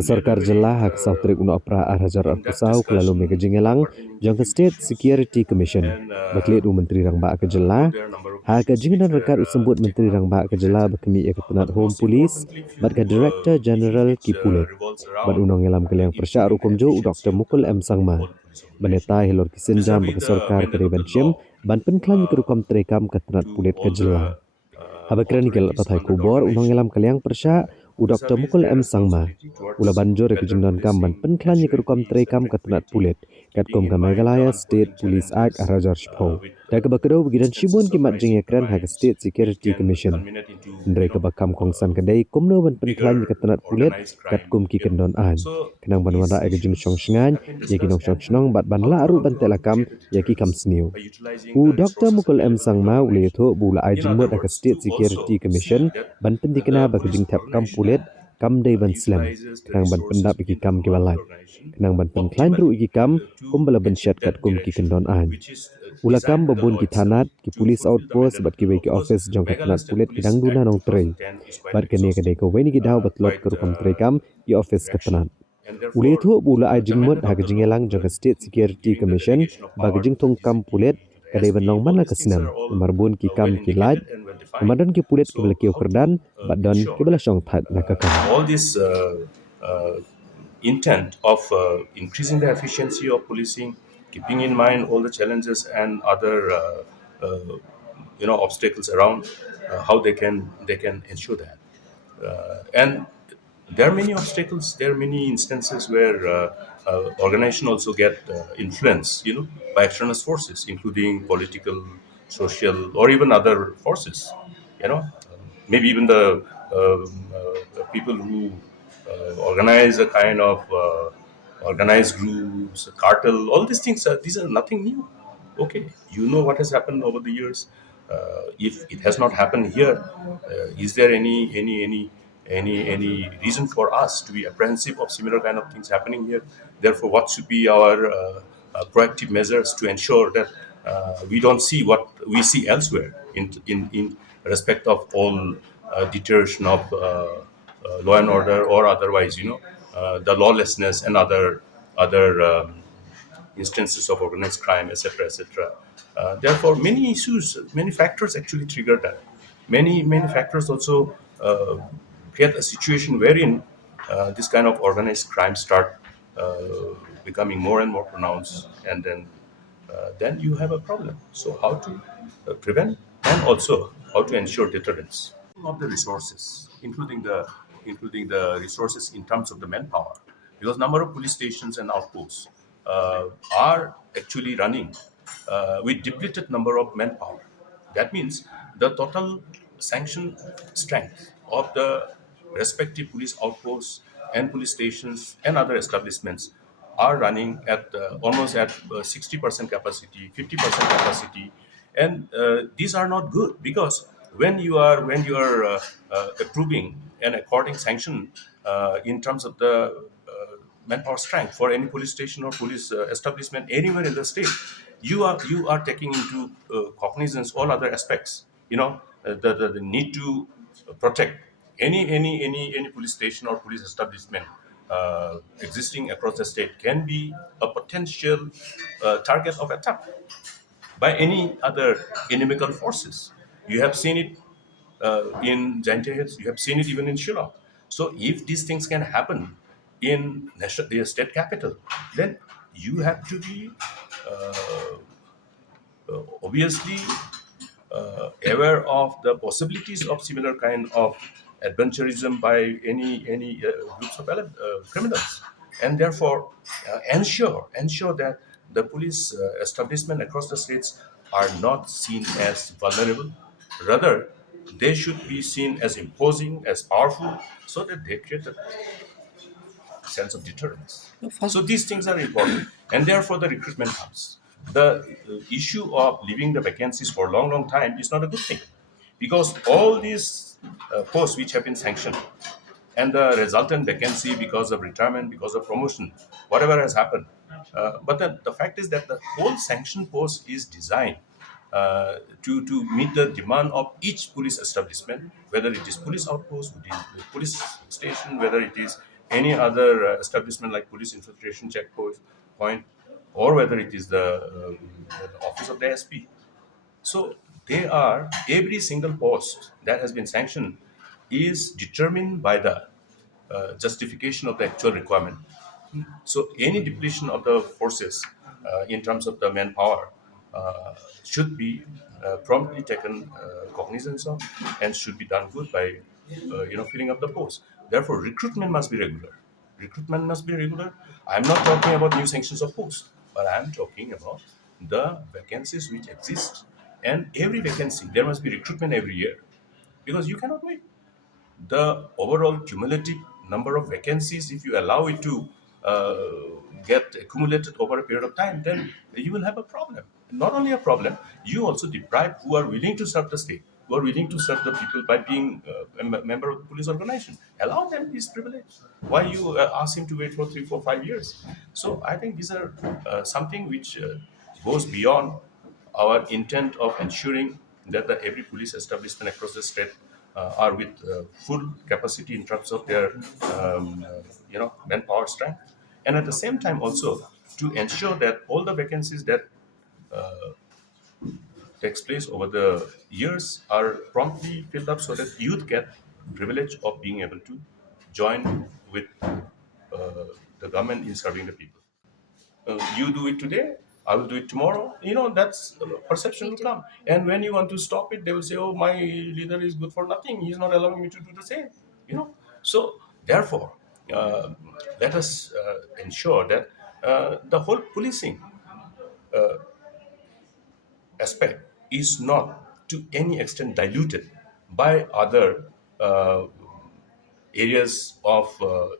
Kesorkar Jylla hak sautrik uno opera arhajar arpusau kelalu mega jingelang jang ke State Security Commission. Baklit u Menteri Rangba ke Jylla hak jingan rekat usembut Menteri Rangba ke Jylla berkemi ke Tnad Police bat ke Director General Ki Pulit. Bat unong ngelam keliang persyak hukum jo Dr. Mukul Sangma. Baneta hilor kisenjam bekesorkar ke Dewan Syem ban penklan ke rukam terekam ke Tnad Pulit ke Jylla. Habakran ikel pathai kubor unong ngelam keliang persyak u Dr. Mukul Sangma. Ula banjur ke jingdon kamban penklan ke rukam terekam ke Tnad Pulit kat kom Meghalaya State Police Act arajar shpo. Dak bakado begidan shibun kimat jingekran hak State Security Commission. Ndrai ke bakam kongsan kedai komno ban penklan ke Tnad Pulit kat kom ki kendon an. Kenang ban Wanrah ke jing syong shngan yaki nong syong shnong bat ban la aru ban telakam yaki kam sniu. U Dr. Mukul Sangma ule tho bula ai jingmut hak State Security Commission ban pentikena bak jing tap kam Pulit kam day ban slam kenang ban pendap iki kam ki balai kenang ban penklan ru iki kam bala ban syat kat kum ki kendon an ula kam babun ki thanat ki police outpost bat ki wei ki office jong kat Tnad Pulit ki dangduna nong trei bat kene ke de ko weni ki daw bat lot ke rukam trei kam ki office kat Tnad ule thu bula ai jingmut hak jingelang jong State Security Commission bag jing thong kam Pulit kadai ban nong ban la kasnam marbun ki kam ki laj Ramadan ki Pulit ki bela kiau kerdan, badan ki bela syong that nak kakam. All this intent of increasing the efficiency of policing, keeping in mind all the challenges and other obstacles around, how they can ensure that. And there are many obstacles. There are many instances where organization also get influenced, by external forces, including political, social, or even other forces. Maybe even the people who organize a kind of organized groups, a cartel. All these things these are nothing new. Okay, what has happened over the years. If it has not happened here, is there any reason for us to be apprehensive of similar kind of things happening here? Therefore, what should be our proactive measures to ensure that we don't see what we see elsewhere in respect of all deterioration of law and order or otherwise, the lawlessness and other instances of organized crime, etc., etc. Therefore, many issues, many factors actually trigger that. Many factors also create a situation wherein this kind of organized crime start becoming more and more pronounced, and then you have a problem. So, how to prevent and also how to ensure deterrence of the resources, including the resources in terms of the manpower, because number of police stations and outposts are actually running with depleted number of manpower. That means the total sanction strength of the respective police outposts and police stations and other establishments are running at almost at 60% capacity, 50% capacity, and these are not good, because when you are approving and according sanction in terms of the manpower strength for any police station or police establishment anywhere in the state, you are taking into cognizance all other aspects. The need to protect any police station or police establishment existing across the state can be a potential target of attack by any other inimical forces. You have seen it in Giant Hills. You have seen it even in Shillong. So if these things can happen in the state capital, then you have to be obviously aware of the possibilities of similar kind of adventurism by any groups of criminals, and therefore ensure that the police establishment across the states are not seen as vulnerable. Rather, they should be seen as imposing, as powerful, so that they create a sense of deterrence. So these things are important, and therefore the recruitment comes. The issue of leaving the vacancies for a long time is not a good thing, because all these posts which have been sanctioned and the resultant vacancy because of retirement, because of promotion, whatever has happened. But the fact is that the whole sanction post is designed to meet the demand of each police establishment, whether it is police outpost, whether it is police station, whether it is any other establishment like police infiltration checkpoint, or whether it is the office of the SP. So they are, every single post that has been sanctioned is determined by the justification of the actual requirement. So any depletion of the forces in terms of the manpower should be promptly taken cognizance of, and should be done good by filling up the post. Therefore, recruitment must be regular. Recruitment must be regular. I'm not talking about new sanctions of post, but I'm talking about the vacancies which exist. And every vacancy, there must be recruitment every year, because you cannot wait. The overall cumulative number of vacancies, if you allow it to uh, get accumulated over a period of time, then you will have a problem. Not only a problem, you also deprive who are willing to serve the state, who are willing to serve the people by being a member of the police organization. Allow them this privilege. Why you ask him to wait for 3, 4, 5 years? So I think these are something which goes beyond our intent of ensuring that every police establishment across the state are with full capacity in terms of their manpower strength, and at the same time also to ensure that all the vacancies that takes place over the years are promptly filled up, so that youth get privilege of being able to join with the government in serving the people. You do it today, I will do it tomorrow. That's perception will come. And when you want to stop it, they will say, oh, my leader is good for nothing. He's not allowing me to do the same. So therefore, uh, let us ensure that the whole policing aspect is not to any extent diluted by other uh, areas of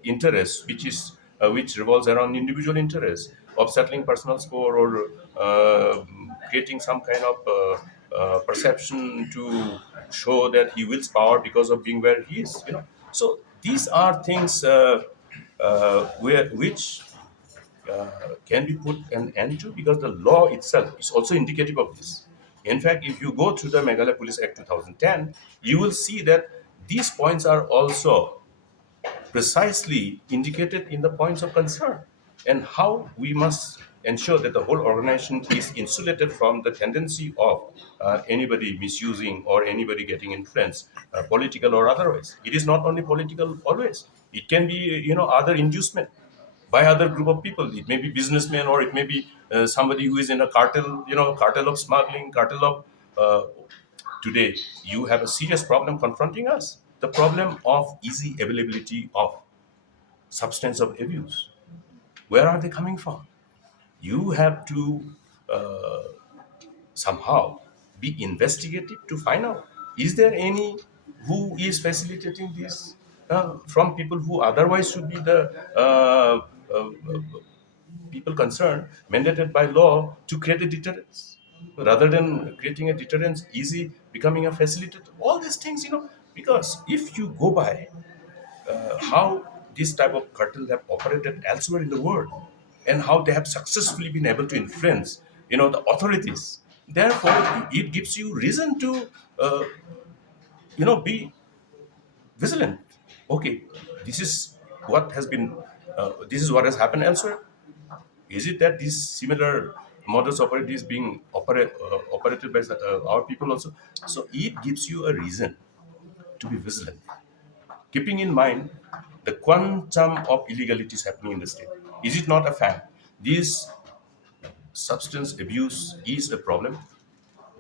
interest, which revolves around individual interest of settling personal score, or creating some kind of perception to show that he wields power because of being where he is. So these are things which can be put an end to, because the law itself is also indicative of this. In fact, if you go to the Meghalaya Police Act 2010, you will see that these points are also precisely indicated in the points of concern, and how we must ensure that the whole organization is insulated from the tendency of anybody misusing or anybody getting influence, political or otherwise. It is not only political always. It can be, other inducement by other group of people. It may be businessmen, or it may be somebody who is in a cartel, cartel of smuggling, cartel of. Today, you have a serious problem confronting us: the problem of easy availability of substance of abuse. Where are they coming from? You have to somehow be investigative to find out, is there any who is facilitating this from people who otherwise should be the people concerned, mandated by law to create a deterrence, rather than creating a deterrence, easy becoming a facilitator. All these things, because if you go by how this type of cartel have operated elsewhere in the world, and how they have successfully been able to influence, the authorities. Therefore, it gives you reason to, be vigilant. Okay, this is what has been, this is what has happened elsewhere. Is it that this similar modus operandi is being operated by our people also? So it gives you a reason to be vigilant, keeping in mind the quantum of illegalities happening in the state. Is it not a fact? This substance abuse is a problem,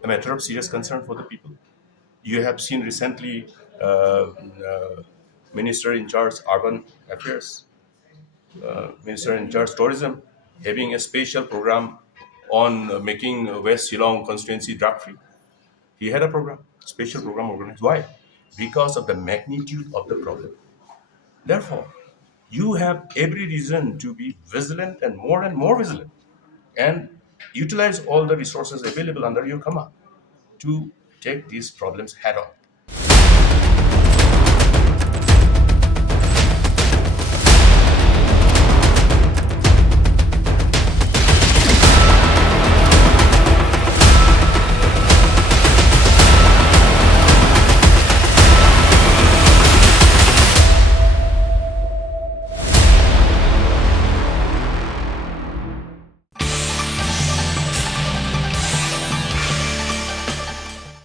a matter of serious concern for the people. You have seen recently Minister in charge Urban Affairs, Minister in charge Tourism, having a special program on making West Shillong constituency drug free. He had a program, special program organized. Why? Because of the magnitude of the problem. Therefore, you have every reason to be vigilant, and more vigilant, and utilize all the resources available under your command to take these problems head on.